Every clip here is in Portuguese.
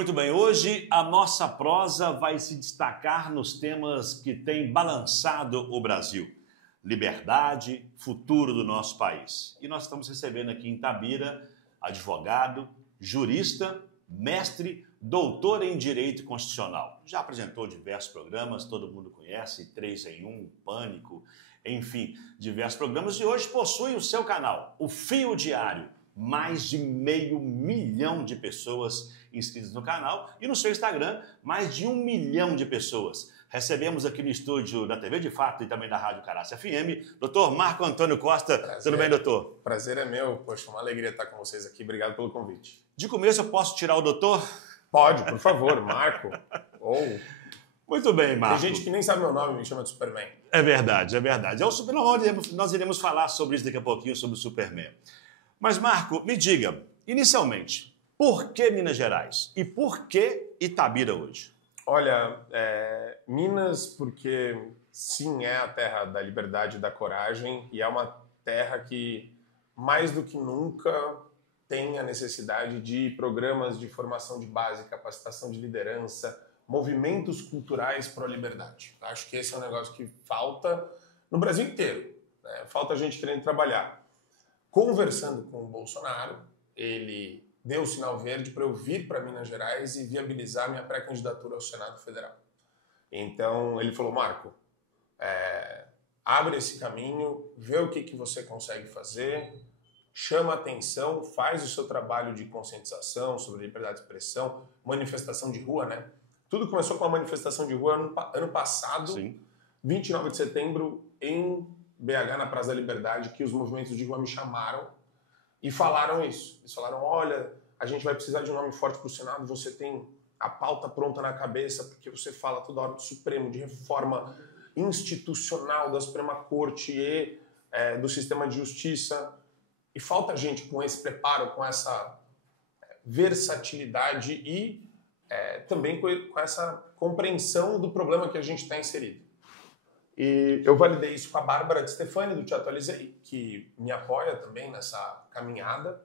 Muito bem, hoje a nossa prosa vai se destacar nos temas que têm balançado o Brasil. Liberdade, futuro do nosso país. E nós estamos recebendo aqui em Itabira advogado, jurista, mestre, doutor em Direito Constitucional. Já apresentou diversos programas, todo mundo conhece, 3 em 1, Pânico, enfim, diversos programas. E hoje possui o seu canal, o Fio Diário. Mais de 500 mil de pessoas inscritas no canal e no seu Instagram, mais de 1 milhão de pessoas. Recebemos aqui no estúdio da TV de Fato e também da Rádio Caraça FM, doutor Marco Antônio Costa. Prazer. Tudo bem, doutor? Prazer é meu. Poxa, uma alegria estar com vocês aqui. Obrigado pelo convite. De começo, eu posso tirar o doutor? Pode, por favor, Marco. Muito bem, Marco. Tem gente que nem sabe meu nome, me chama de Superman. É verdade, é verdade. Nós iremos falar sobre isso daqui a pouquinho, sobre o Superman. Mas, Marco, me diga, inicialmente, por que Minas Gerais? E por que Itabira hoje? Olha, Minas, porque sim, é a terra da liberdade e da coragem, e é uma terra que, mais do que nunca, tem a necessidade de programas de formação de base, capacitação de liderança, movimentos culturais pró-liberdade. Acho que esse é um negócio que falta no Brasil inteiro, né? Falta gente querendo trabalhar. Conversando com o Bolsonaro, ele deu o sinal verde para eu vir para Minas Gerais e viabilizar minha pré-candidatura ao Senado Federal. Então, ele falou, Marco, abre esse caminho, vê o que você consegue fazer, chama atenção, faz o seu trabalho de conscientização sobre liberdade de expressão, manifestação de rua, né? Tudo começou com uma manifestação de rua ano passado, sim. 29 de setembro, em BH, na Praça da Liberdade, que os movimentos de rua me chamaram e falaram isso. Eles falaram, olha, a gente vai precisar de um nome forte para o Senado, você tem a pauta pronta na cabeça, porque você fala toda hora do Supremo, de reforma institucional da Suprema Corte e do sistema de justiça. E falta gente com esse preparo, com essa versatilidade e também com essa compreensão do problema que a gente está inserido. E eu validei isso com a Bárbara de Stefani, do Te Atualizei, que me apoia também nessa caminhada.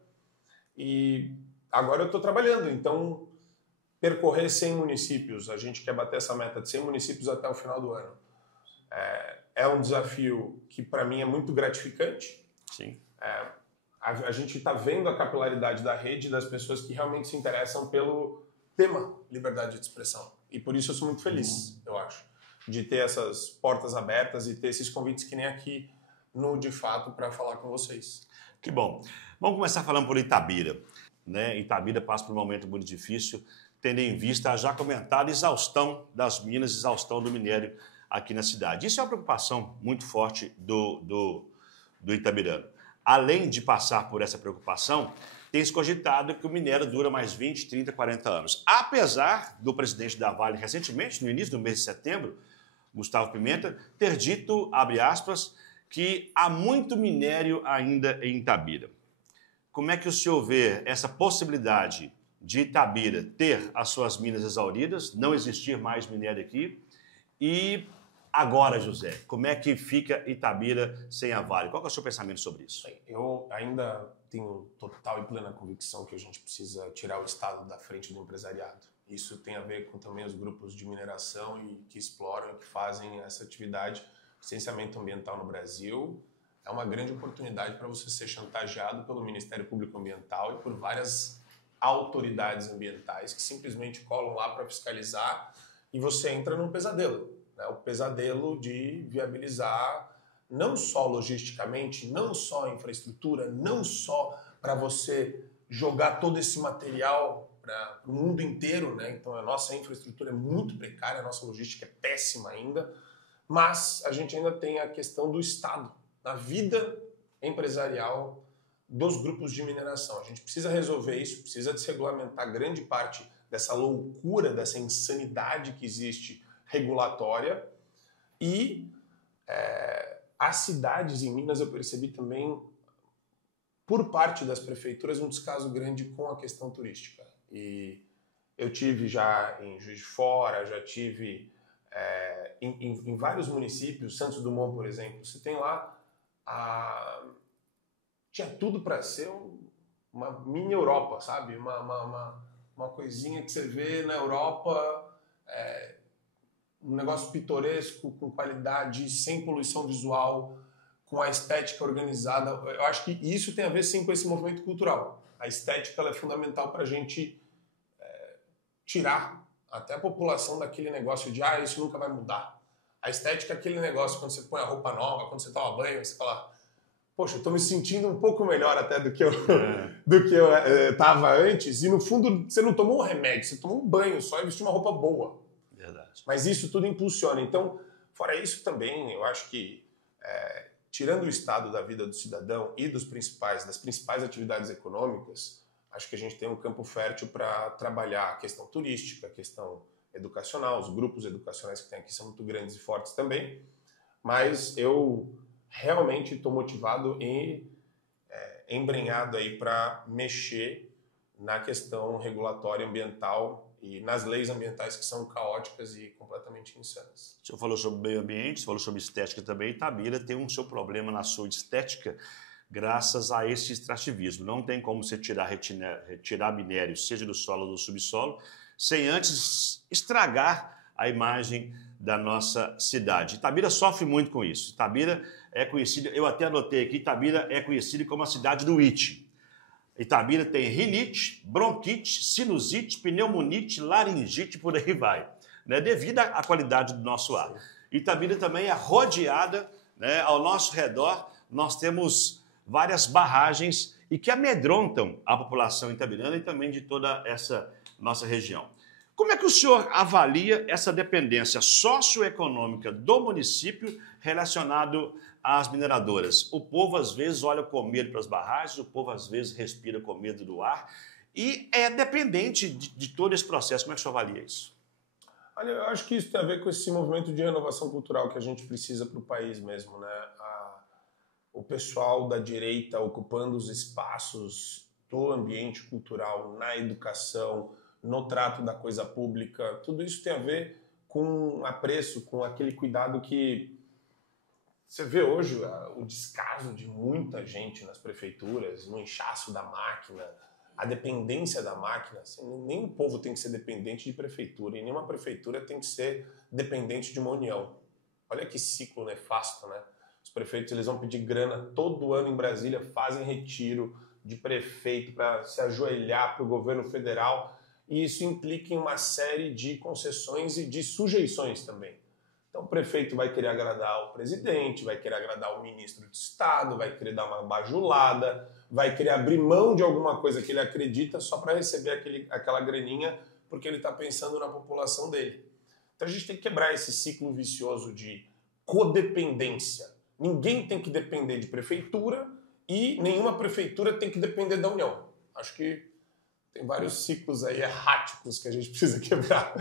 E agora eu estou trabalhando, então percorrer 100 municípios, a gente quer bater essa meta de 100 municípios até o final do ano. É um desafio que para mim é muito gratificante. Sim. A gente está vendo a capilaridade da rede das pessoas que realmente se interessam pelo tema liberdade de expressão. E por isso eu sou muito feliz, eu acho, de ter essas portas abertas e ter esses convites que nem aqui no De Fato para falar com vocês. Que bom. Vamos começar falando por Itabira, né? Itabira passa por um momento muito difícil, tendo em vista a já comentada exaustão das minas, exaustão do minério aqui na cidade. Isso é uma preocupação muito forte do itabirano. Além de passar por essa preocupação, tem se cogitado que o minério dura mais 20, 30, 40 anos. Apesar do presidente da Vale recentemente, no início do mês de setembro, Gustavo Pimenta, ter dito, abre aspas, que há muito minério ainda em Itabira. Como é que o senhor vê essa possibilidade de Itabira ter as suas minas exauridas, não existir mais minério aqui? E agora, José, como é que fica Itabira sem a Vale? Qual é o seu pensamento sobre isso? Eu ainda tenho total e plena convicção que a gente precisa tirar o Estado da frente do empresariado. Isso tem a ver com também os grupos de mineração e que exploram e que fazem essa atividade. Licenciamento ambiental no Brasil é uma grande oportunidade para você ser chantageado pelo Ministério Público Ambiental e por várias autoridades ambientais que simplesmente colam lá para fiscalizar e você entra num pesadelo, né? O pesadelo de viabilizar não só logisticamente, não só infraestrutura, não só para você jogar todo esse material para o mundo inteiro, né? Então a nossa infraestrutura é muito precária, a nossa logística é péssima ainda, mas a gente ainda tem a questão do Estado, na vida empresarial dos grupos de mineração. A gente precisa resolver isso, precisa desregulamentar grande parte dessa loucura, dessa insanidade que existe regulatória e as cidades em Minas eu percebi também, por parte das prefeituras, um descaso grande com a questão turística. E eu tive já em Juiz de Fora, já tive em vários municípios, Santos Dumont, por exemplo, você tem lá, tinha tudo para ser uma mini Europa, sabe? Uma uma coisinha que você vê na Europa, um negócio pitoresco, com qualidade, sem poluição visual, com a estética organizada. Eu acho que isso tem a ver, sim, com esse movimento cultural. A estética ela é fundamental para a gente tirar até a população daquele negócio de isso nunca vai mudar. A estética é aquele negócio, quando você põe a roupa nova, quando você toma banho, você fala, poxa, eu estou me sentindo um pouco melhor até do que eu estava antes, e no fundo você não tomou um remédio, você tomou um banho só e vestiu uma roupa boa. Verdade. Mas isso tudo impulsiona. Então, fora isso também, eu acho que tirando o estado da vida do cidadão e das principais atividades econômicas, acho que a gente tem um campo fértil para trabalhar a questão turística, a questão educacional. Os grupos educacionais que tem aqui são muito grandes e fortes também, mas eu realmente estou motivado e embrenhado aí para mexer na questão regulatória ambiental e nas leis ambientais que são caóticas e completamente insanas. O senhor falou sobre meio ambiente, você falou sobre estética também. Itabira tem um seu problema na sua estética graças a esse extrativismo. Não tem como você retirar minério, seja do solo ou do subsolo, sem antes estragar a imagem da nossa cidade. Itabira sofre muito com isso. Itabira é conhecida, eu até anotei aqui, Itabira é conhecida como a cidade do it. Itabira tem rinite, bronquite, sinusite, pneumonite, laringite, por aí vai, né, devido à qualidade do nosso ar. Itabira também é rodeada, né, ao nosso redor, nós temos várias barragens e que amedrontam a população itabirana e também de toda essa nossa região. Como é que o senhor avalia essa dependência socioeconômica do município relacionado às mineradoras? O povo às vezes olha com medo para as barragens, o povo às vezes respira com medo do ar e é dependente de todo esse processo. Como é que o senhor avalia isso? Olha, eu acho que isso tem a ver com esse movimento de renovação cultural que a gente precisa para o país mesmo, né? O pessoal da direita ocupando os espaços do ambiente cultural, na educação, no trato da coisa pública, tudo isso tem a ver com apreço, com aquele cuidado que você vê hoje, o descaso de muita gente nas prefeituras, no inchaço da máquina, a dependência da máquina. Assim, nem o povo tem que ser dependente de prefeitura, e nenhuma prefeitura tem que ser dependente de uma união. Olha que ciclo nefasto, né? Os prefeitos eles vão pedir grana todo ano em Brasília, fazem retiro de prefeito para se ajoelhar para o governo federal, e isso implica em uma série de concessões e de sujeições também. Então o prefeito vai querer agradar o presidente, vai querer agradar o ministro de Estado, vai querer dar uma bajulada, vai querer abrir mão de alguma coisa que ele acredita só para receber aquela graninha porque ele está pensando na população dele. Então a gente tem que quebrar esse ciclo vicioso de codependência. Ninguém tem que depender de prefeitura e nenhuma prefeitura tem que depender da União. Acho que tem vários ciclos aí erráticos que a gente precisa quebrar.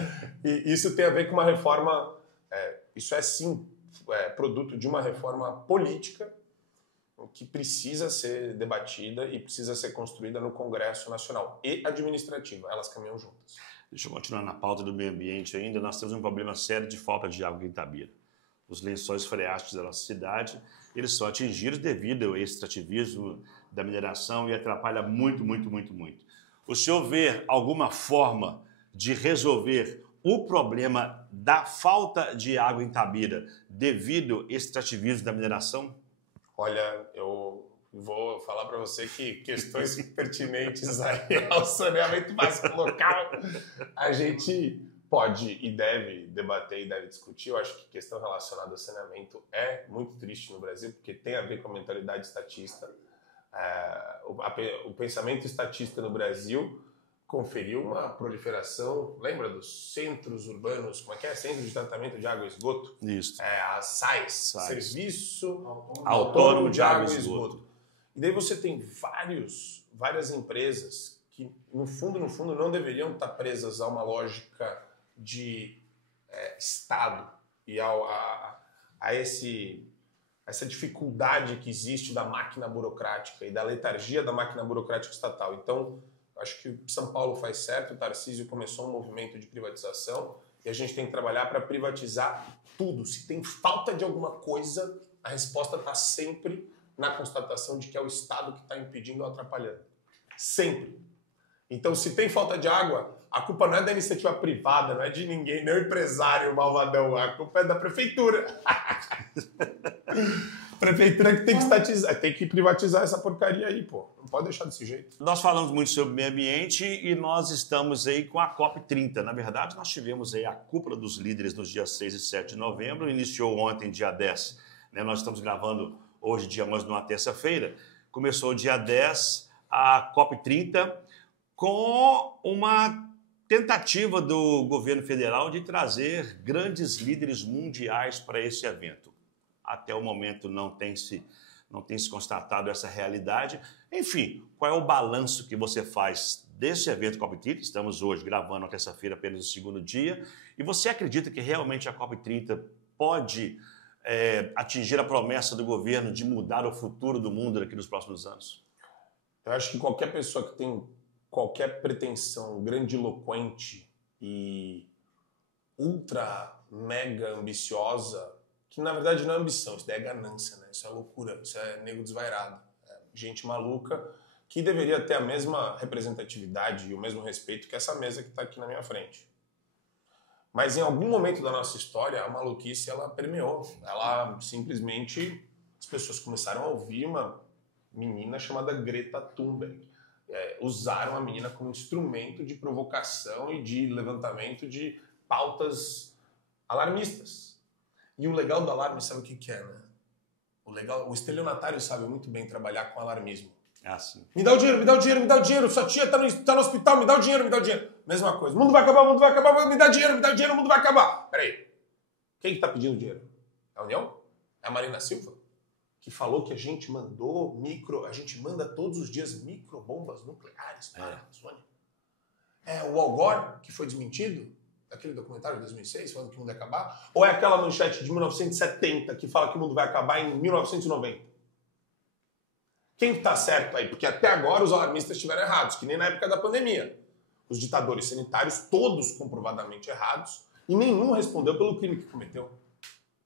E isso tem a ver com uma reforma, isso é sim produto de uma reforma política que precisa ser debatida e precisa ser construída no Congresso Nacional e administrativa. Elas caminham juntas. Deixa eu continuar na pauta do meio ambiente ainda. Nós temos um problema sério de falta de água em Itabira. Os lençóis freáticos da nossa cidade, eles são atingidos devido ao extrativismo da mineração e atrapalha muito, muito, muito, muito. O senhor vê alguma forma de resolver o problema da falta de água em Itabira devido ao extrativismo da mineração? Olha, eu vou falar para você que questões pertinentes aí ao saneamento básico local, a gente pode e deve debater e deve discutir. Eu acho que questão relacionada ao saneamento é muito triste no Brasil, porque tem a ver com a mentalidade estatista. O pensamento estatista no Brasil conferiu uma proliferação, lembra dos centros urbanos, como é que é? Centro de tratamento de água e esgoto? Isso. A SAES, Serviço Autônomo de Água e Esgoto. E daí você tem várias empresas que, no fundo, não deveriam estar presas a uma lógica de Estado e essa dificuldade que existe da máquina burocrática e da letargia da máquina burocrática estatal. Então, acho que São Paulo faz certo, o Tarcísio começou um movimento de privatização e a gente tem que trabalhar para privatizar tudo. Se tem falta de alguma coisa, a resposta está sempre na constatação de que é o Estado que está impedindo ou atrapalhando. Sempre. Então, se tem falta de água, a culpa não é da iniciativa privada, não é de ninguém, nem o empresário malvadão, a culpa é da prefeitura. A prefeitura que tem que estatizar, tem que privatizar essa porcaria aí, pô. Não pode deixar desse jeito. Nós falamos muito sobre meio ambiente e nós estamos aí com a COP30. Na verdade, nós tivemos aí a cúpula dos líderes nos dias 6 e 7 de novembro, iniciou ontem, dia 10. Né? Nós estamos gravando hoje, dia 11, numa terça-feira. Começou dia 10 a COP30 com uma tentativa do governo federal de trazer grandes líderes mundiais para esse evento. Até o momento não tem se constatado essa realidade. Enfim, qual é o balanço que você faz desse evento COP30? Estamos hoje gravando na terça-feira, apenas o segundo dia. E você acredita que realmente a COP30 pode atingir a promessa do governo de mudar o futuro do mundo daqui nos próximos anos? Eu acho que qualquer pessoa que tem qualquer pretensão grandiloquente e ultra mega ambiciosa, que na verdade não é ambição, isso daí é ganância, né? Isso é loucura, isso é nego desvairado. É gente maluca que deveria ter a mesma representatividade e o mesmo respeito que essa mesa que está aqui na minha frente. Mas em algum momento da nossa história, a maluquice ela permeou. Ela simplesmente, as pessoas começaram a ouvir uma menina chamada Greta Thunberg. Usaram a menina como instrumento de provocação e de levantamento de pautas alarmistas. E o legal do alarme, sabe o que é, né? O estelionatário sabe muito bem trabalhar com alarmismo. É assim. Me dá o dinheiro, me dá o dinheiro, me dá o dinheiro. Sua tia tá no hospital, me dá o dinheiro, me dá o dinheiro. Mesma coisa. O mundo vai acabar, me dá dinheiro, o mundo vai acabar. Peraí. Quem que tá pedindo dinheiro? É a União? É a Marina Silva? Que falou que a gente manda todos os dias microbombas nucleares para a Amazônia. É o Al Gore, que foi desmentido, daquele documentário de 2006, falando que o mundo ia acabar? Ou é aquela manchete de 1970 que fala que o mundo vai acabar em 1990? Quem está certo aí? Porque até agora os alarmistas estiveram errados, que nem na época da pandemia. Os ditadores sanitários, todos comprovadamente errados, e nenhum respondeu pelo crime que cometeu,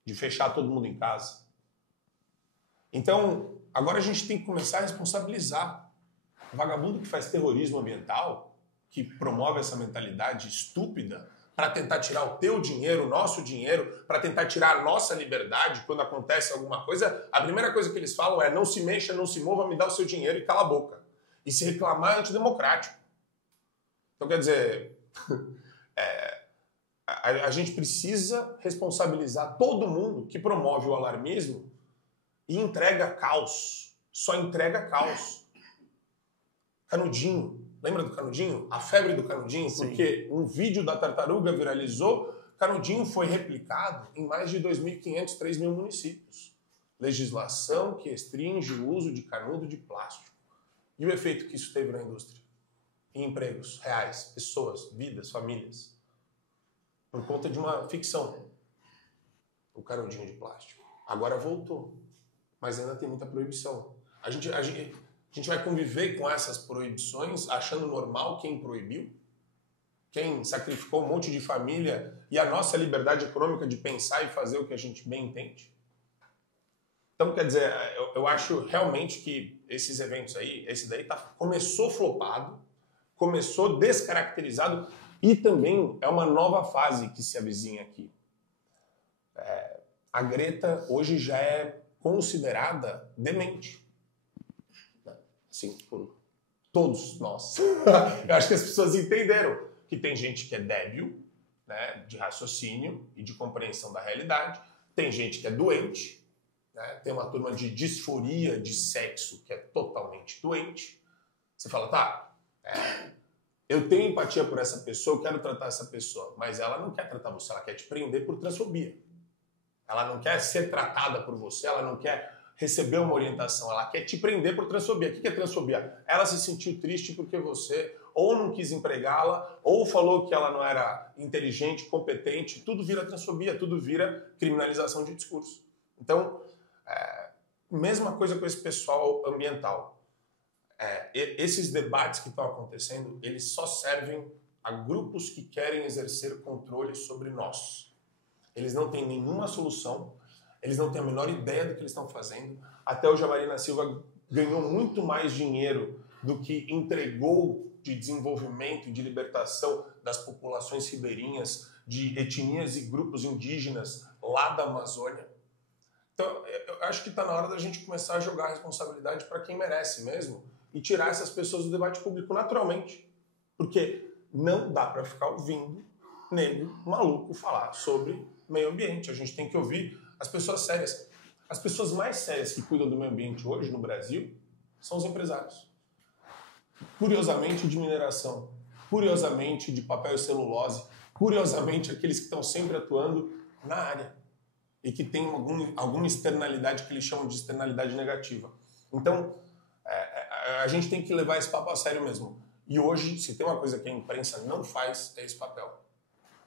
de fechar todo mundo em casa. Então, agora a gente tem que começar a responsabilizar. O vagabundo que faz terrorismo ambiental, que promove essa mentalidade estúpida para tentar tirar o teu dinheiro, o nosso dinheiro, para tentar tirar a nossa liberdade quando acontece alguma coisa, a primeira coisa que eles falam é: não se mexa, não se mova, me dá o seu dinheiro e cala a boca. E se reclamar é antidemocrático. Então, quer dizer, a gente precisa responsabilizar todo mundo que promove o alarmismo e entrega caos. Só entrega caos. Canudinho. Lembra do canudinho? A febre do canudinho? Sim. Porque um vídeo da tartaruga viralizou, canudinho foi replicado em mais de 2.500, 3.000 municípios. Legislação que restringe o uso de canudo de plástico. E o efeito que isso teve na indústria? Em empregos reais, pessoas, vidas, famílias. Por conta de uma ficção. O canudinho de plástico. Agora voltou. Mas ainda tem muita proibição. A gente vai conviver com essas proibições achando normal quem proibiu? Quem sacrificou um monte de família e a nossa liberdade econômica de pensar e fazer o que a gente bem entende? Então, quer dizer, eu acho realmente que esses eventos aí, esse daí começou flopado, começou descaracterizado e também é uma nova fase que se avizinha aqui. A Greta hoje já é considerada demente. Assim, por todos nós. Eu acho que as pessoas entenderam que tem gente que é débil, né, de raciocínio e de compreensão da realidade. Tem gente que é doente, né, tem uma turma de disforia de sexo que é totalmente doente. Você fala, tá, eu tenho empatia por essa pessoa, eu quero tratar essa pessoa, mas ela não quer tratar você, ela quer te prender por transfobia. Ela não quer ser tratada por você, ela não quer receber uma orientação, ela quer te prender por transfobia. O que é transfobia? Ela se sentiu triste porque você ou não quis empregá-la, ou falou que ela não era inteligente, competente, tudo vira transfobia, tudo vira criminalização de discurso. Então, mesma coisa com esse pessoal ambiental. Esses debates que estão acontecendo, eles só servem a grupos que querem exercer controle sobre nós. Eles não têm nenhuma solução, eles não têm a menor ideia do que eles estão fazendo. Até hoje a Marina Silva ganhou muito mais dinheiro do que entregou de desenvolvimento e de libertação das populações ribeirinhas, de etnias e grupos indígenas lá da Amazônia. Então, eu acho que está na hora da gente começar a jogar a responsabilidade para quem merece mesmo e tirar essas pessoas do debate público naturalmente. Porque não dá para ficar ouvindo nego maluco falar sobre meio ambiente. A gente tem que ouvir as pessoas sérias. As pessoas mais sérias que cuidam do meio ambiente hoje no Brasil são os empresários. Curiosamente, de mineração. Curiosamente, de papel e celulose. Curiosamente, aqueles que estão sempre atuando na área e que tem alguma externalidade que eles chamam de externalidade negativa. Então, a gente tem que levar esse papo a sério mesmo. E hoje, se tem uma coisa que a imprensa não faz, é esse papel.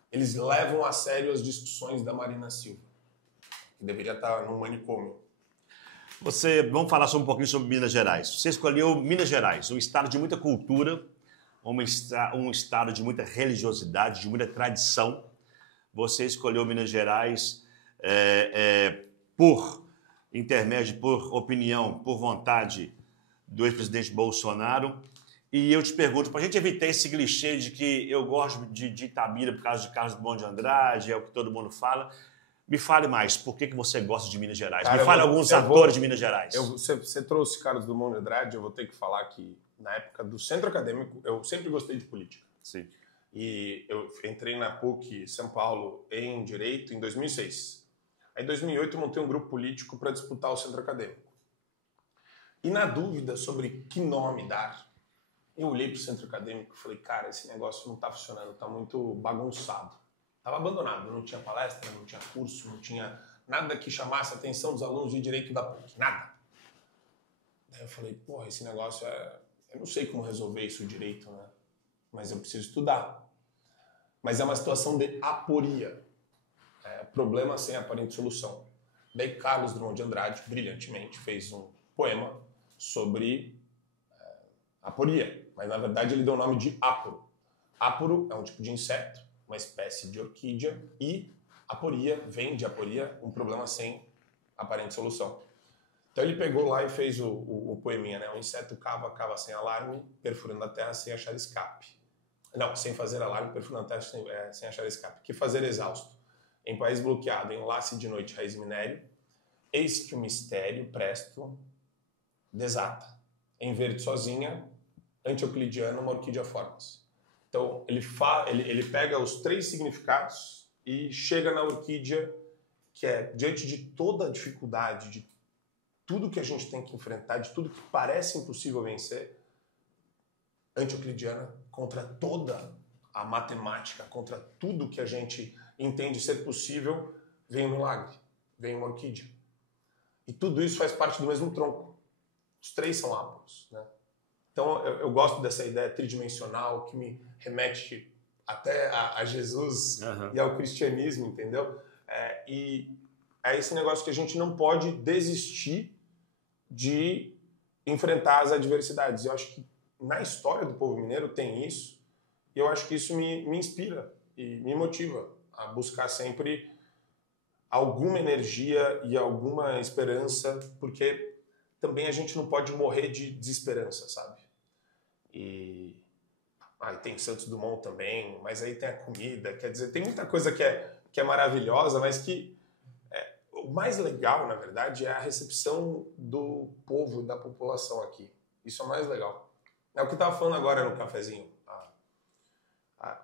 Eles levam a sério as discussões da Marina Silva, que deveria estar no manicômio. Vamos falar um pouquinho sobre Minas Gerais. Você escolheu Minas Gerais, um estado de muita cultura, um estado de muita religiosidade, de muita tradição. Você escolheu Minas Gerais por intermédio, por opinião, por vontade do ex-presidente Bolsonaro. E eu te pergunto, para a gente evitar esse clichê de que eu gosto de Itabira por causa de Carlos Drummond de Andrade, é o que todo mundo fala, me fale mais, por que você gosta de Minas Gerais? Cara, me fale alguns atores de Minas Gerais. Você trouxe Carlos Drummond de Andrade, eu vou ter que falar que na época do centro acadêmico, eu sempre gostei de política. Sim. E eu entrei na PUC São Paulo em Direito em 2006. Aí, em 2008, eu montei um grupo político para disputar o centro acadêmico. E na dúvida sobre que nome dar, eu olhei para o centro acadêmico e falei, cara, esse negócio não está funcionando, está muito bagunçado. Estava abandonado, não tinha palestra, não tinha curso, não tinha nada que chamasse a atenção dos alunos de Direito da PUC, nada. Daí eu falei, porra, esse negócio eu não sei como resolver isso direito, né? Mas eu preciso estudar. Mas é uma situação de aporia. Problema sem aparente solução. Daí Carlos Drummond de Andrade, brilhantemente, fez um poema sobre aporia. Mas, na verdade, ele deu o nome de áporo. Áporo é um tipo de inseto, uma espécie de orquídea, e aporia vem de aporia, um problema sem aparente solução. Então ele pegou lá e fez o poeminha, né? O inseto cava sem alarme, perfurando a terra sem achar escape. Não, sem fazer alarme, perfurando a terra sem achar escape. Que fazer exausto? Em país bloqueado, enlace de noite, raiz minério, eis que o mistério presto desata. Em verde sozinha, anti-euclidiano, uma orquídea formas. Então, ele pega os três significados e chega na orquídea, que é, diante de toda a dificuldade, de tudo que a gente tem que enfrentar, de tudo que parece impossível vencer, anti-euclidiana, contra toda a matemática, contra tudo que a gente entende ser possível, vem um milagre, vem uma orquídea. E tudo isso faz parte do mesmo tronco. Os três são áporos, né? Então, eu gosto dessa ideia tridimensional que me remete até a Jesus e ao cristianismo, entendeu? E é esse negócio que a gente não pode desistir de enfrentar as adversidades. Eu acho que na história do povo mineiro tem isso, e eu acho que isso me inspira e me motiva a buscar sempre alguma energia e alguma esperança, porque também a gente não pode morrer de desesperança, sabe? E aí tem Santos Dumont também, mas aí tem a comida, quer dizer, tem muita coisa que é maravilhosa, mas que o mais legal, na verdade, é a recepção do povo, da população aqui. Isso é o mais legal. É o que eu estava falando agora no cafezinho.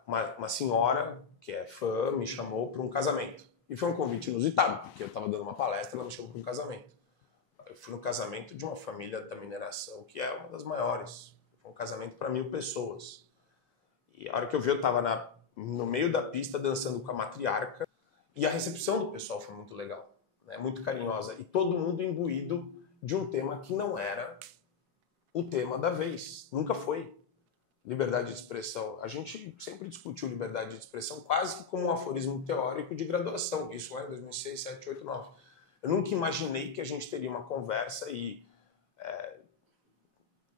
Uma senhora, que é fã, me chamou para um casamento. E foi um convite inusitado, porque eu estava dando uma palestra e ela me chamou para um casamento. Eu fui no casamento de uma família da mineração, que é uma das maiores. Foi um casamento para 1000 pessoas. E a hora que eu vi, eu estava no meio da pista dançando com a matriarca. E a recepção do pessoal foi muito legal, né? Muito carinhosa. E todo mundo imbuído de um tema que não era o tema da vez. Nunca foi. Liberdade de expressão. A gente sempre discutiu liberdade de expressão quase que como um aforismo teórico de graduação. Isso lá em 2006, 2007, 2008, 2009. Eu nunca imaginei que a gente teria uma conversa e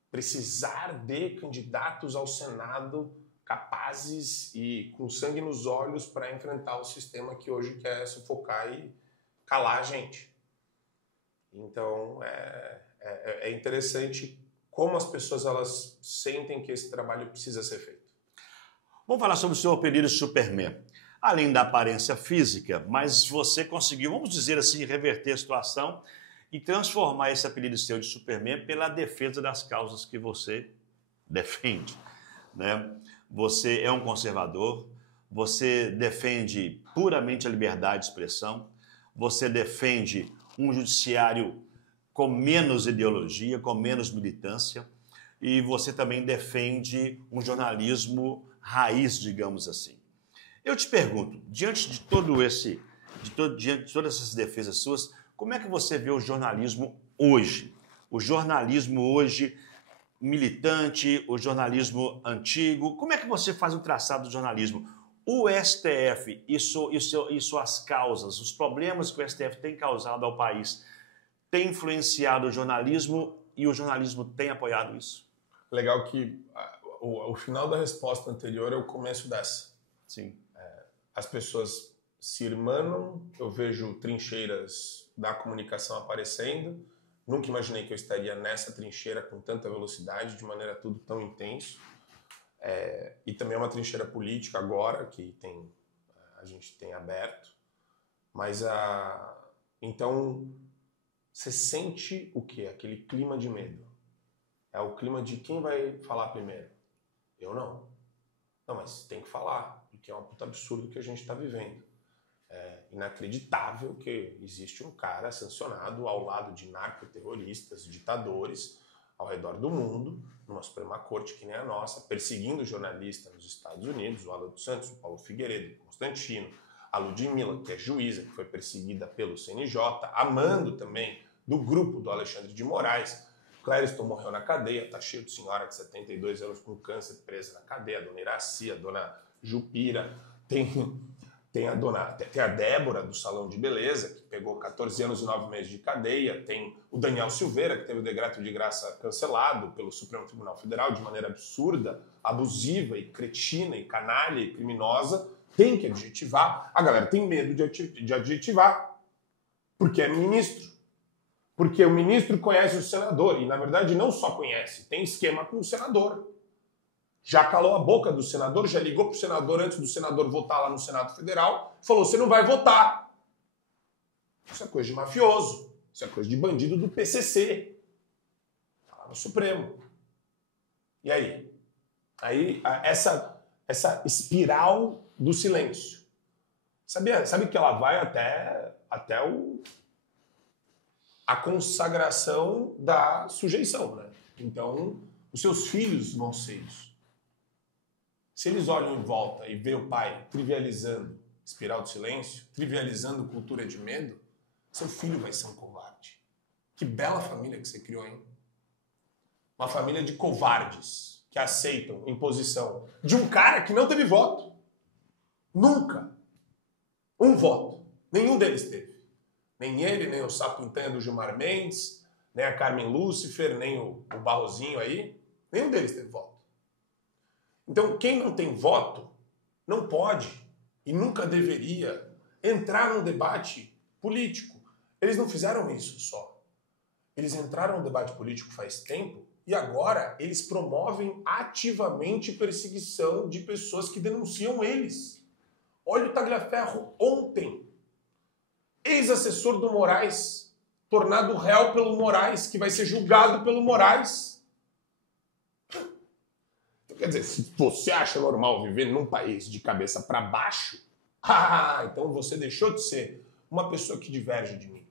precisar de candidatos ao Senado capazes e com sangue nos olhos para enfrentar o sistema que hoje quer sufocar e calar a gente. Então, é interessante como as pessoas elas sentem que esse trabalho precisa ser feito. Vamos falar sobre o seu apelido Superman. Além da aparência física, mas você conseguiu, vamos dizer assim, reverter a situação e transformar esse apelido seu de Superman pela defesa das causas que você defende, né? Você é um conservador, você defende puramente a liberdade de expressão, você defende um judiciário com menos ideologia, com menos militância, e você também defende um jornalismo raiz, digamos assim. Eu te pergunto, diante de diante de todas essas defesas suas, como é que você vê o jornalismo hoje? O jornalismo hoje militante, o jornalismo antigo, como é que você faz o traçado do jornalismo? O STF e suas causas, os problemas que o STF tem causado ao país, tem influenciado o jornalismo e o jornalismo tem apoiado isso? Legal que o final da resposta anterior é o começo dessa. Sim. As pessoas se irmanam, eu vejo trincheiras da comunicação aparecendo. Nunca imaginei que eu estaria nessa trincheira com tanta velocidade, de maneira tudo tão intenso. E também é uma trincheira política agora, que a gente tem aberto. Mas, então, você sente o quê? Aquele clima de medo. É o clima de quem vai falar primeiro. Eu não. Não, mas tem que falar, porque é um puta absurdo que a gente está vivendo. É inacreditável que existe um cara sancionado ao lado de narcoterroristas, ditadores, ao redor do mundo, numa Suprema Corte que nem a nossa, perseguindo jornalistas nos Estados Unidos, o Alan dos Santos, o Paulo Figueiredo, o Constantino, a Ludmilla, que é juíza, que foi perseguida pelo CNJ, Amando também, do grupo do Alexandre de Moraes. Clériston morreu na cadeia, tá cheio de senhora de 72 anos com câncer presa na cadeia, a dona Iraci, a dona Jupira, tem a Débora do Salão de Beleza, que pegou 14 anos e 9 meses de cadeia, tem o Daniel Silveira, que teve o decreto de graça cancelado pelo Supremo Tribunal Federal de maneira absurda, abusiva e cretina e canalha e criminosa, tem que adjetivar. A galera tem medo de adjetivar, porque é ministro. Porque o ministro conhece o senador, e na verdade não só conhece, tem esquema com o senador. Já calou a boca do senador, já ligou para o senador antes do senador votar lá no Senado Federal, falou, você não vai votar. Isso é coisa de mafioso, isso é coisa de bandido do PCC. Está lá no Supremo. E aí? Aí essa espiral do silêncio. Sabe que ela vai até a consagração da sujeição, né? Então, os seus filhos vão ser isso. Se eles olham em volta e vê o pai trivializando espiral do silêncio, trivializando cultura de medo, seu filho vai ser um covarde. Que bela família que você criou, hein? Uma família de covardes que aceitam imposição de um cara que não teve voto. Nunca. Um voto. Nenhum deles teve. Nem ele, nem o Sapintanha do Gilmar Mendes, nem a Carmen Lúcifer, nem o Barrozinho aí. Nenhum deles teve voto. Então, quem não tem voto não pode e nunca deveria entrar num debate político. Eles não fizeram isso só. Eles entraram no debate político faz tempo e agora eles promovem ativamente perseguição de pessoas que denunciam eles. Olha o Tagliaferro ontem. Ex-assessor do Moraes, tornado réu pelo Moraes, que vai ser julgado pelo Moraes. Então, quer dizer, se você acha normal viver num país de cabeça para baixo, então você deixou de ser uma pessoa que diverge de mim.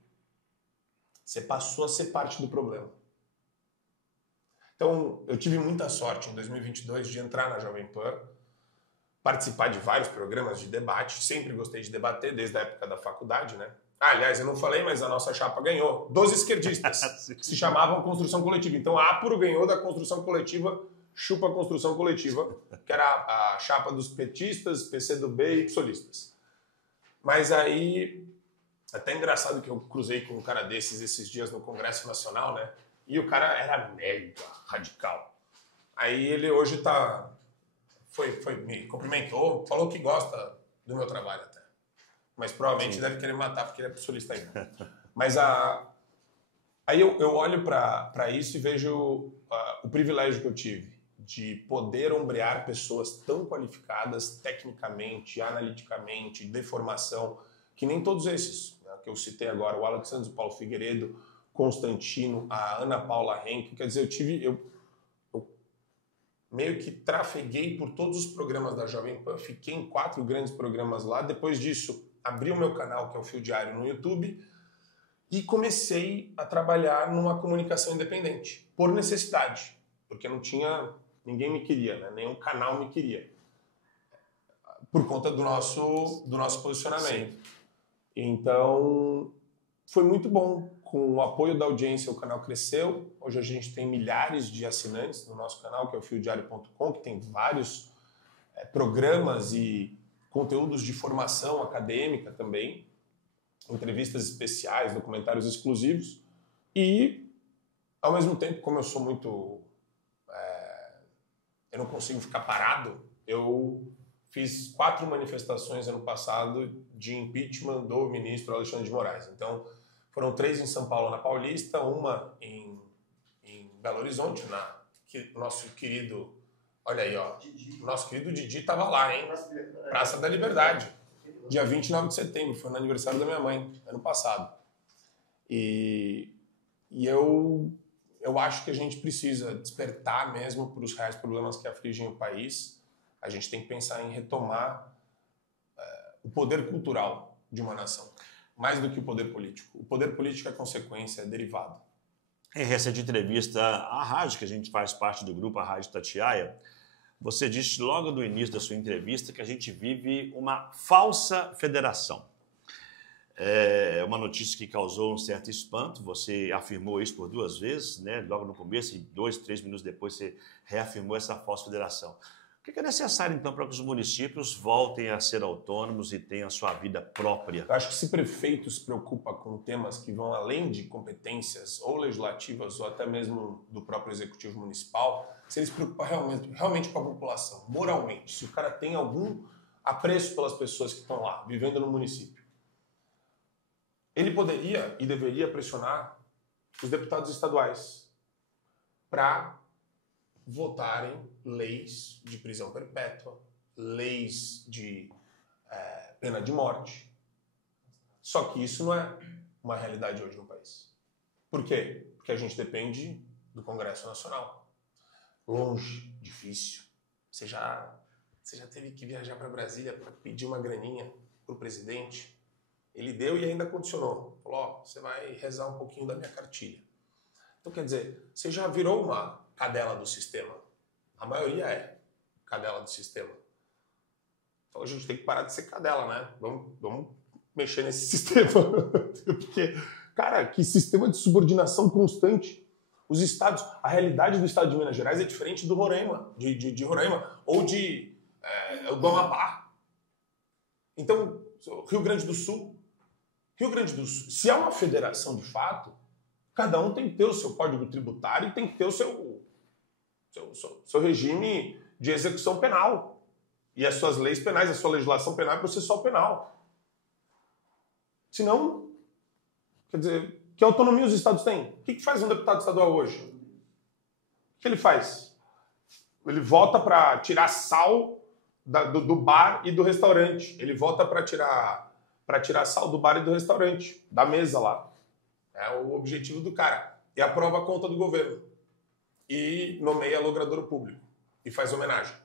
Você passou a ser parte do problema. Então, eu tive muita sorte em 2022 de entrar na Jovem Pan, participar de vários programas de debate, sempre gostei de debater desde a época da faculdade, né? Aliás, eu não falei, mas a nossa chapa ganhou 12 esquerdistas, que se chamavam Construção Coletiva. Então a Apuro ganhou da Construção Coletiva, chupa a Construção Coletiva, que era a chapa dos petistas, PCdoB e psolistas. Mas aí, até engraçado que eu cruzei com um cara desses esses dias no Congresso Nacional, né? E o cara era mega radical. Aí ele hoje me cumprimentou, falou que gosta do meu trabalho até. Mas provavelmente deve querer me matar porque ele é psolista ainda. Mas a Aí eu olho para isso e vejo o privilégio que eu tive de poder ombrear pessoas tão qualificadas tecnicamente, analiticamente, de formação, que nem todos esses, né, que eu citei agora, o Alexandre Paulo Figueiredo, Constantino, a Ana Paula Henke. Quer dizer, eu meio que trafeguei por todos os programas da Jovem Pan, fiquei em 4 grandes programas lá. Depois disso, abri o meu canal, que é o Fio Diário, no YouTube, e comecei a trabalhar numa comunicação independente, por necessidade, porque não tinha, ninguém me queria, né? Nenhum canal me queria, por conta do nosso posicionamento. Sim. Então, foi muito bom. Com o apoio da audiência, o canal cresceu. Hoje a gente tem milhares de assinantes no nosso canal, que é o fiodiario.com, que tem vários programas e conteúdos de formação acadêmica também, entrevistas especiais, documentários exclusivos. E, ao mesmo tempo, como eu sou muito... eu não consigo ficar parado, eu fiz 4 manifestações ano passado de impeachment do ministro Alexandre de Moraes. Então, foram 3 em São Paulo, na Paulista, uma em Belo Horizonte, nosso querido... Olha aí, ó. Didi. Nosso querido Didi estava lá, hein? Praça da Liberdade. Dia 29 de setembro. Foi no aniversário da minha mãe, ano passado. E eu acho que a gente precisa despertar mesmo para os reais problemas que afligem o país. A gente tem que pensar em retomar o poder cultural de uma nação, mais do que o poder político. O poder político é consequência, é derivado. Em recente entrevista à rádio, que a gente faz parte do grupo, a Rádio Itatiaia, você disse logo no início da sua entrevista que a gente vive uma falsa federação. É uma notícia que causou um certo espanto, você afirmou isso por 2 vezes, né? Logo no começo, e 2, 3 minutos depois você reafirmou essa falsa federação. O que é necessário, então, para que os municípios voltem a ser autônomos e tenham a sua vida própria? Eu acho que se prefeito se preocupa com temas que vão além de competências ou legislativas ou até mesmo do próprio executivo municipal, se ele se preocupa realmente com a população, moralmente, se o cara tem algum apreço pelas pessoas que estão lá, vivendo no município, ele poderia e deveria pressionar os deputados estaduais para votarem leis de prisão perpétua, leis de pena de morte. Só que isso não é uma realidade hoje no país. Por quê? Porque a gente depende do Congresso Nacional. Longe, difícil. Você já teve que viajar para Brasília para pedir uma graninha para o presidente? Ele deu e ainda condicionou. Falou, ó, você vai rezar um pouquinho da minha cartilha. Então, quer dizer, você já virou uma cadela do sistema. A maioria é cadela do sistema. Então a gente tem que parar de ser cadela, né? Vamos mexer nesse sistema. Porque, cara, que sistema de subordinação constante. Os estados, a realidade do estado de Minas Gerais é diferente do Roraima, de Roraima, ou do Amapá. Então, Rio Grande do Sul, se é uma federação de fato, cada um tem que ter o seu código tributário e tem que ter o seu regime de execução penal. E as suas leis penais, a sua legislação penal e processual penal. Senão, quer dizer, que autonomia os estados têm? O que faz um deputado estadual hoje? O que ele faz? Ele vota para tirar sal do bar e do restaurante. Ele vota para tirar sal do bar e do restaurante, da mesa lá. É o objetivo do cara. E aprova a conta do governo. E nomeia logrador público. E faz homenagem.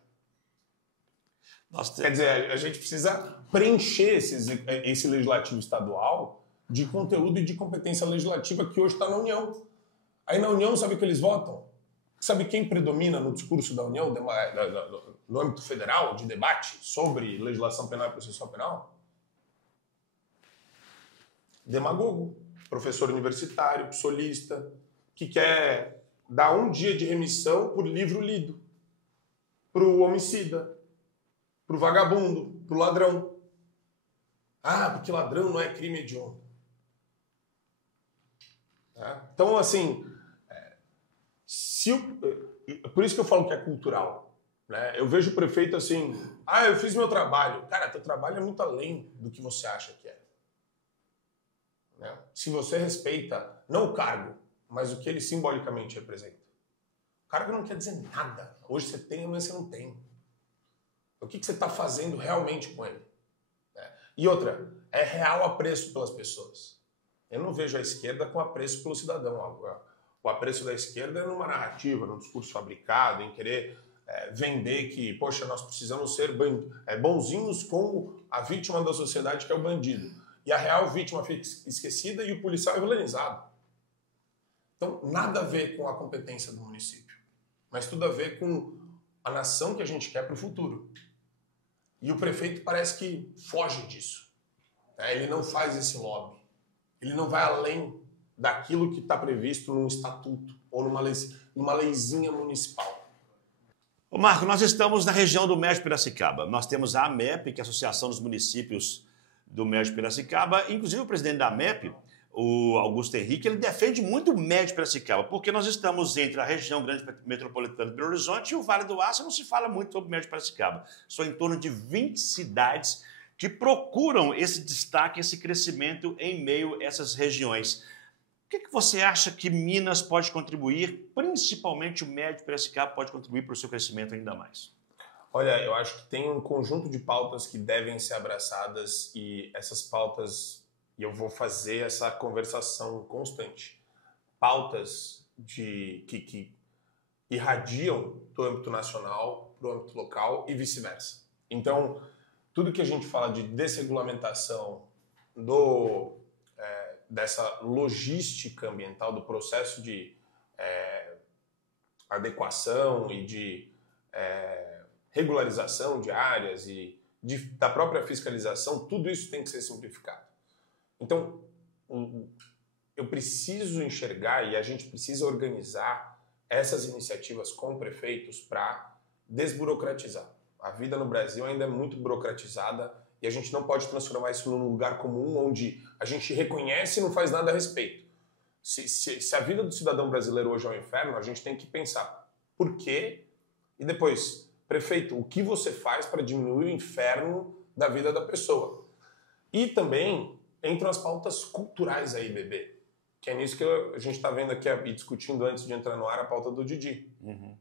Quer dizer, a gente precisa preencher esse legislativo estadual de conteúdo e de competência legislativa que hoje está na União. Aí na União, sabe o que eles votam? Sabe quem predomina no discurso da União, no âmbito federal, de debate sobre legislação penal e processual penal? Demagogo, professor universitário, psolista, que quer dar 1 dia de remissão por livro lido, para o homicida, para o vagabundo, para o ladrão. Ah, porque ladrão não é crime hediondo. Então, assim, por isso que eu falo que é cultural. Né? Eu vejo o prefeito assim, eu fiz meu trabalho. Cara, teu trabalho é muito além do que você acha que é. Né? Se você respeita, não o cargo, mas o que ele simbolicamente representa. O cara que não quer dizer nada. Hoje você tem, amanhã você não tem. O que você está fazendo realmente com ele? E outra, é real apreço pelas pessoas. Eu não vejo a esquerda com apreço pelo cidadão. O apreço da esquerda é numa narrativa, num discurso fabricado, em querer vender que, poxa, nós precisamos ser bonzinhos com a vítima da sociedade, que é o bandido. E a real vítima fica esquecida e o policial é vilanizado. Então, nada a ver com a competência do município, mas tudo a ver com a nação que a gente quer para o futuro. E o prefeito parece que foge disso. Ele não faz esse lobby. Ele não vai além daquilo que está previsto num estatuto ou numa leizinha municipal. Ô Marco, nós estamos na região do Médio Piracicaba. Nós temos a AMEP, que é a Associação dos Municípios do Médio Piracicaba. Inclusive o presidente da AMEP, o Augusto Henrique, ele defende muito o Médio Piracicaba, porque nós estamos entre a região grande metropolitana de Belo Horizonte e o Vale do Aço. Não se fala muito sobre o Médio Piracicaba. São em torno de 20 cidades que procuram esse destaque, esse crescimento em meio a essas regiões. O que você acha que Minas pode contribuir, principalmente o Médio Piracicaba pode contribuir para o seu crescimento ainda mais? Olha, eu acho que tem um conjunto de pautas que devem ser abraçadas e essas pautas, e eu vou fazer essa conversação constante, pautas que irradiam do âmbito nacional para o âmbito local e vice-versa. Então, tudo que a gente fala de desregulamentação dessa logística ambiental, do processo de adequação e de regularização de áreas e da própria fiscalização, tudo isso tem que ser simplificado. Então, eu preciso enxergar e a gente precisa organizar essas iniciativas com prefeitos para desburocratizar. A vida no Brasil ainda é muito burocratizada e a gente não pode transformar isso num lugar comum onde a gente reconhece e não faz nada a respeito. Se a vida do cidadão brasileiro hoje é um inferno, a gente tem que pensar por quê e depois, prefeito, o que você faz para diminuir o inferno da vida da pessoa? E também entram as pautas culturais aí, bebê, que é nisso que a gente está vendo aqui e discutindo antes de entrar no ar a pauta do Didi. Uhum.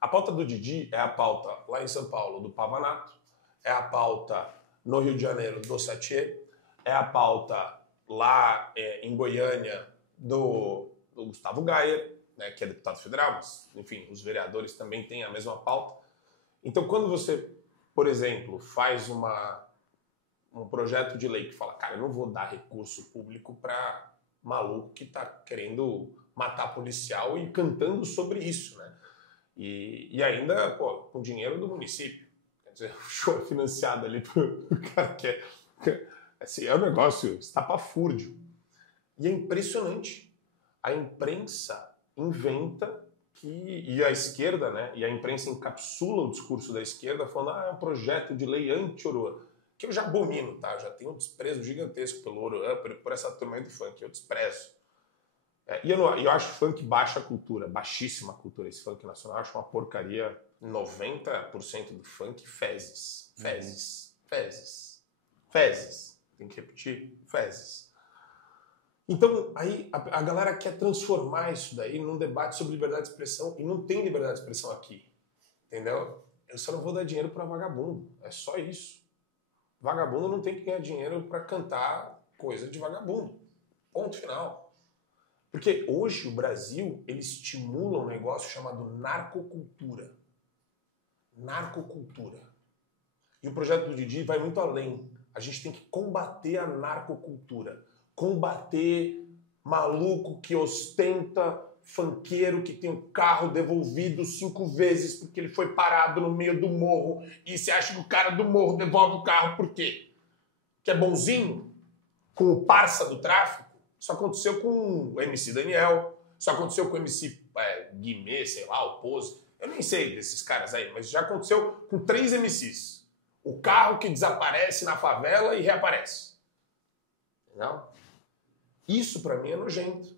A pauta do Didi é a pauta lá em São Paulo do Pavanato, é a pauta no Rio de Janeiro do Satie, é a pauta lá em Goiânia do Gustavo Gayer, né, que é deputado federal, mas, enfim, os vereadores também têm a mesma pauta. Então, quando você, por exemplo, faz um projeto de lei que fala, cara, eu não vou dar recurso público para maluco que está querendo matar policial e cantando sobre isso, né? E ainda, pô, com dinheiro do município. Quer dizer, o show é financiado ali pro cara que assim, é um negócio estapafúrdio. E é impressionante. A imprensa inventa e a esquerda, né? E a imprensa encapsula o discurso da esquerda falando, é um projeto de lei anti-Oruan. Que eu já abomino, tá? Já tenho um desprezo gigantesco pelo Oruan, por essa turma aí do funk. Eu desprezo. E eu acho funk baixa cultura, baixíssima cultura. Esse funk nacional eu acho uma porcaria. 90% do funk, fezes. Fezes. Fezes. Fezes. Tem que repetir? Fezes. Então, aí a galera quer transformar isso daí num debate sobre liberdade de expressão e não tem liberdade de expressão aqui. Entendeu? Eu só não vou dar dinheiro para vagabundo. É só isso. Vagabundo não tem que ganhar dinheiro para cantar coisa de vagabundo. Ponto final. Porque hoje o Brasil, ele estimula um negócio chamado narcocultura. Narcocultura. E o projeto do Didi vai muito além. A gente tem que combater a narcocultura. Combater maluco que ostenta, funkeiro que tem o carro devolvido 5 vezes porque ele foi parado no meio do morro. E você acha que o cara do morro devolve o carro por quê? Que é bonzinho? Com o parça do tráfico? Isso aconteceu com o MC Daniel, isso aconteceu com o MC Guimê, sei lá, o Pose. Eu nem sei desses caras aí, mas já aconteceu com 3 MCs. O carro que desaparece na favela e reaparece. Entendeu? Isso pra mim é nojento.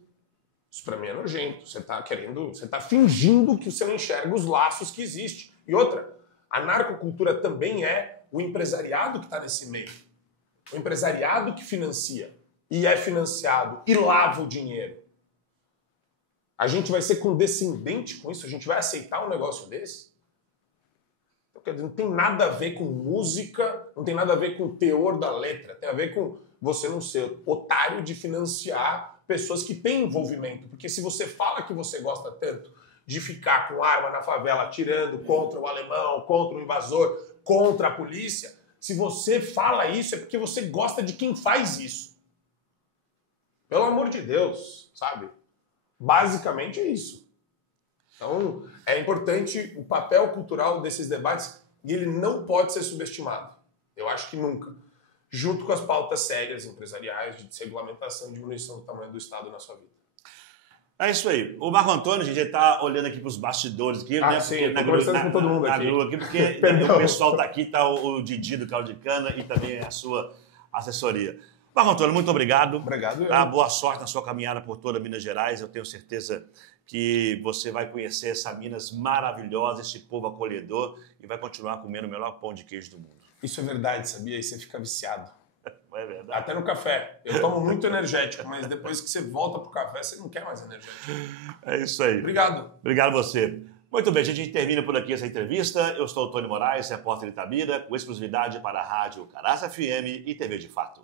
Isso pra mim é nojento. Você tá fingindo que você não enxerga os laços que existem. E outra, a narcocultura também é o empresariado que tá nesse meio. O empresariado que financia. E é financiado e lava o dinheiro. A gente vai ser condescendente com isso? A gente vai aceitar um negócio desse? Então, quer dizer, não tem nada a ver com música, não tem nada a ver com o teor da letra. Tem a ver com você não ser otário de financiar pessoas que têm envolvimento. Porque se você fala que você gosta tanto de ficar com arma na favela atirando contra o alemão, contra o invasor, contra a polícia, se você fala isso é porque você gosta de quem faz isso. Pelo amor de Deus, sabe? Basicamente é isso. Então, é importante o papel cultural desses debates e ele não pode ser subestimado. Eu acho que nunca. Junto com as pautas sérias empresariais de regulamentação e diminuição do tamanho do Estado na sua vida. É isso aí. O Marco Antônio, a gente está olhando aqui para os bastidores aqui, né? Sim, eu tô conversando com todo mundo aqui. Porque o pessoal está aqui, está o Didi do Caldo de Cana e também a sua assessoria. Marco Antônio, muito obrigado. Obrigado. Boa sorte na sua caminhada por toda Minas Gerais. Eu tenho certeza que você vai conhecer essa Minas maravilhosa, esse povo acolhedor e vai continuar comendo o melhor pão de queijo do mundo. Isso é verdade, sabia? E você fica viciado. É verdade. Até no café. Eu tomo muito energético, mas depois que você volta pro café, você não quer mais energético. É isso aí. Obrigado. Obrigado a você. Muito bem, a gente termina por aqui essa entrevista. Eu sou o Tony Moraes, repórter de Itabira, com exclusividade para a Rádio Caraça FM e TV de Fato.